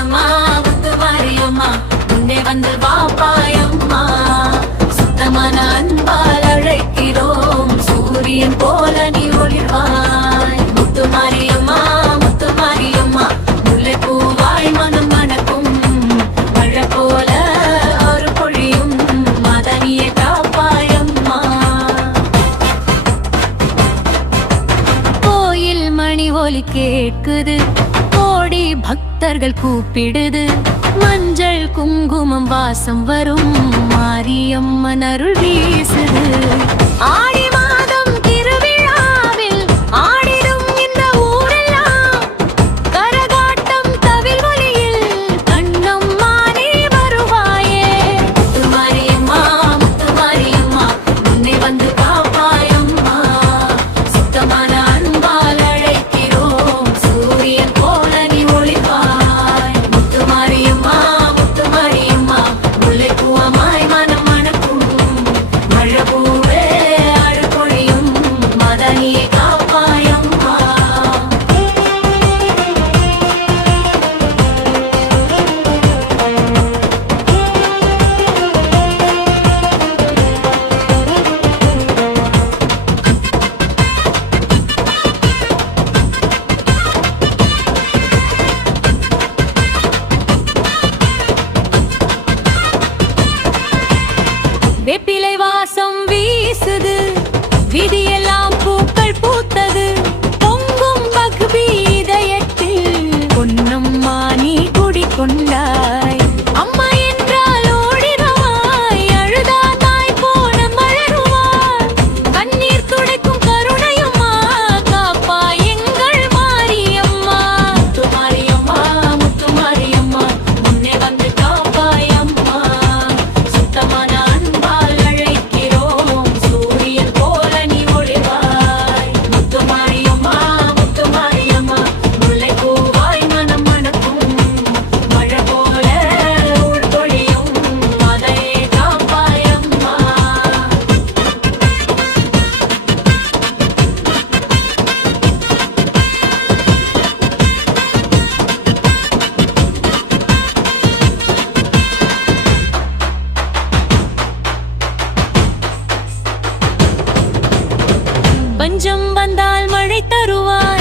மாரியம்மா முத்து மாரியம்மா முன்னே வந்து வாப்பாயம்மா சுத்தமான அன்பால் அழைக்கிறோம் சூரியன் போல நீ ஒளிர்வாய் முத்து மாரியம்மா முல்லை பூவாய் மனம் மணக்கும் மழை போல ஒரு பொழியும் மதனியை காப்பாயம்மா கோயில் மணி ஒலி கேட்குது கோடி பக்தர்கள் கூப்பிடுது மஞ்சள் குங்குமம் வாசம் வரும் மாரியம்மன் அருள் வீசுது ஆடி மாதம் திருவிழாவில் ஆடிடும் இந்த ஊரெல்லாம் கரகாட்டம் தவில் ஒலியில் கண்ணம்மா நீ வருவாயே முத்து மாரியம்மா முன்னே வந்து காப்பாயம்மா சுத்தமான அன்பால் அழைக்கிறோம் சூரியன் போல நீ ஒளிவாய் முத்து மாரியம்மா முல்லை பூவமாய் மனம் மணக்கும் மழை பூவே அழுப்பொழியும் மதனியை காப்பாயம்மா வேப்பிலை வாசம் வீசுது விதியெல்லாம் பூக்கள் பூத்தது பொங்கும் பக்தி இதயத்தில் பொன்னம்மா நீ குடிக்கொண்டாய் அம்மா என்றால் ஓடிடுவாய் அழுதா தாய் போல மலருவாய் கண்ணீர் துடைக்கும் கருணையம்மா காப்பாய் எங்கள் மாரியம்மா முத்து மாரியம்மா முன்னே வந்து காப்பாயம்மா சுத்தமான அன்பால் அழைக்கிறோம் சூரியன் போல நீ ஒளிவாய் முத்து மாரியம்மா முல்லை பூவாய் மனம் மணக்கும் மழை போல உள்பொழியும் மதையை காப்பாயம்மா பஞ்சம் வந்தால் மழை தருவாய்